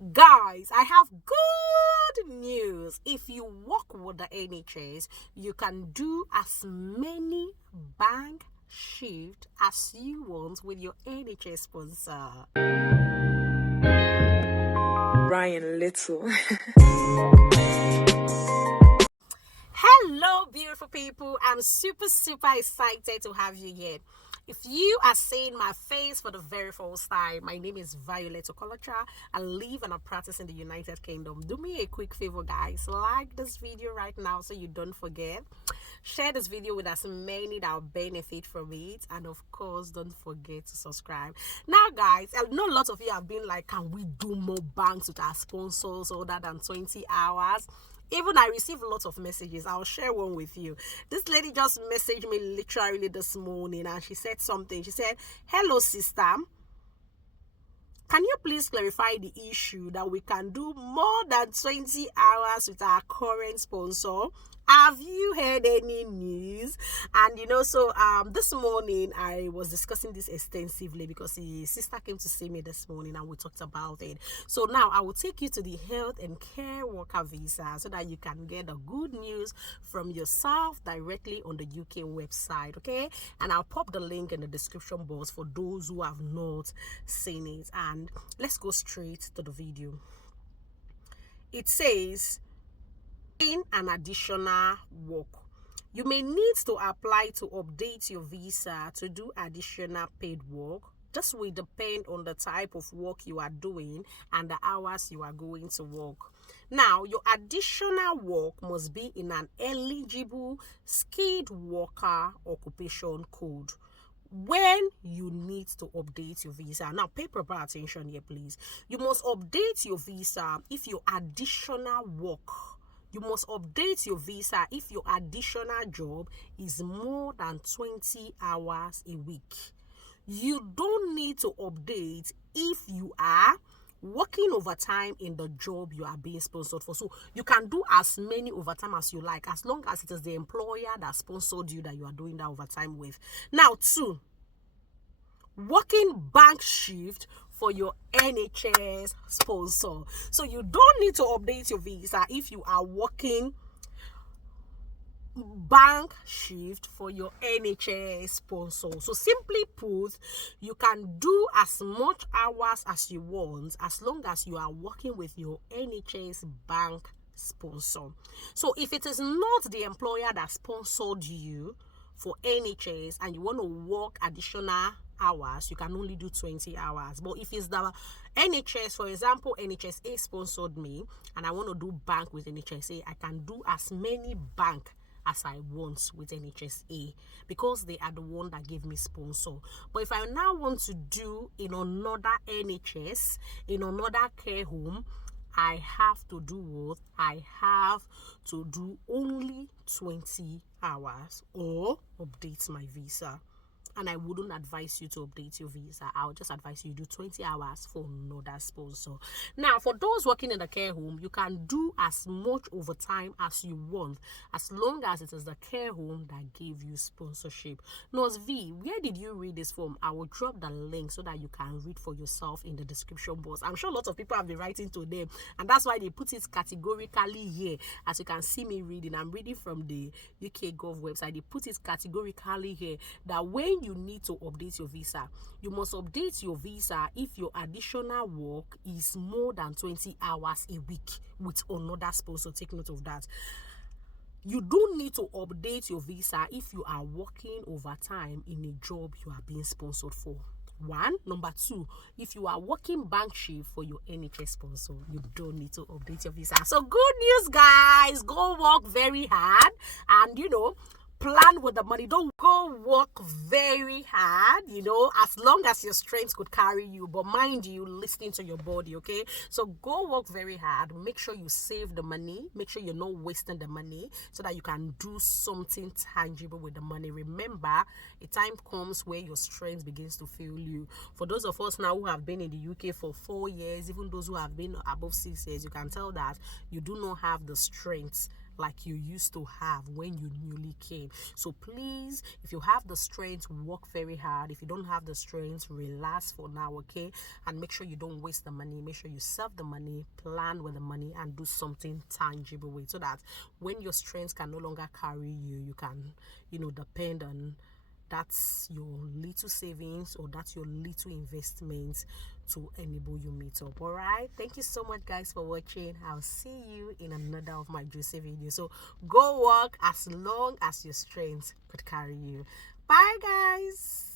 Guys, I have good news. If you work with the NHS, you can do as many bank shifts as you want with your NHS sponsor. Ryan Little. Hello, beautiful people. I'm super excited to have you here. If you are seeing my face for the very first time, my name is Violet Okolocha. I live and I practice in the United Kingdom. Do me a quick favor, guys. Like this video right now so you don't forget. Share this video with as many that will benefit from it. And of course, don't forget to subscribe. Now, guys, I know a lot of you have been like, can we do more banks with our sponsors other than 20 hours? Even I receive lots of messages. I'll share one with you. This lady just messaged me literally this morning and she said something. She said, "Hello, sister. Can you please clarify the issue that we can do more than 20 hours with our current sponsor? Have you heard any news?" And so this morning I was discussing this extensively because his sister came to see me this morning and we talked about it. So now I will take you to the health and care worker visa so that you can get the good news from yourself directly on the UK website, okay? And I'll pop the link in the description box for those who have not seen it. And let's go straight to the video. It says, in an additional work, you may need to apply to update your visa to do additional paid work. This will depend on the type of work you are doing and the hours you are going to work. Now, your additional work must be in an eligible skilled worker occupation code when you need to update your visa. Now, pay proper attention here, please. You must update your visa if your additional work. You must update your visa if your additional job is more than 20 hours a week. You don't need to update if you are working overtime in the job you are being sponsored for. So you can do as many overtime as you like, as long as it is the employer that sponsored you that you are doing that overtime with. Now, 2, working bank shift for your NHS sponsor. So you don't need to update your visa if you are working bank shift for your NHS sponsor. So simply put, you can do as much hours as you want as long as you are working with your NHS bank sponsor. So if it is not the employer that sponsored you for NHS and you want to work additional hours, you can only do 20 hours. But if it's the NHS, for example, NHSA sponsored me and I want to do bank with NHSA, I can do as many bank as I want with NHSA because they are the one that gave me sponsor. But if I now want to do in another NHS, in another care home, I have to do what? I have to do only 20 hours or update my visa. And I wouldn't advise you to update your visa. I would just advise you do 20 hours for another sponsor. Now, for those working in the care home, you can do as much overtime as you want, as long as it is the care home that gave you sponsorship. Nurse V, where did you read this from? I will drop the link so that you can read for yourself in the description box. I'm sure a lot of people have been writing to them, and that's why they put it categorically here. As you can see me reading, I'm reading from the UK Gov website. They put it categorically here that when you need to update your visa, you must update your visa if your additional work is more than 20 hours a week with another sponsor. Take note of that. You don't need to update your visa if you are working overtime in a job you are being sponsored for. 1. Number 2, if you are working bank shift for your NHS sponsor, you don't need to update your visa. So good news, guys. Go work very hard and plan with the money. Don't go work very hard, as long as your strength could carry you. But mind you, listening to your body, okay? So go work very hard. Make sure you save the money. Make sure you're not wasting the money so that you can do something tangible with the money. Remember, a time comes where your strength begins to fail you. For those of us now who have been in the UK for 4 years, even those who have been above 6 years, you can tell that you do not have the strength like you used to have when you newly came. So please, if you have the strength, work very hard. If you don't have the strength, relax for now, okay? And make sure you don't waste the money. Make sure you save the money, plan with the money, and do something tangible with, so that when your strength can no longer carry you, you can, depend on that's your little savings, or that's your little investment to enable you meet up. All right, thank you so much, guys, for watching. I'll see you in another of my juicy videos. So go work as long as your strength could carry you. Bye, guys.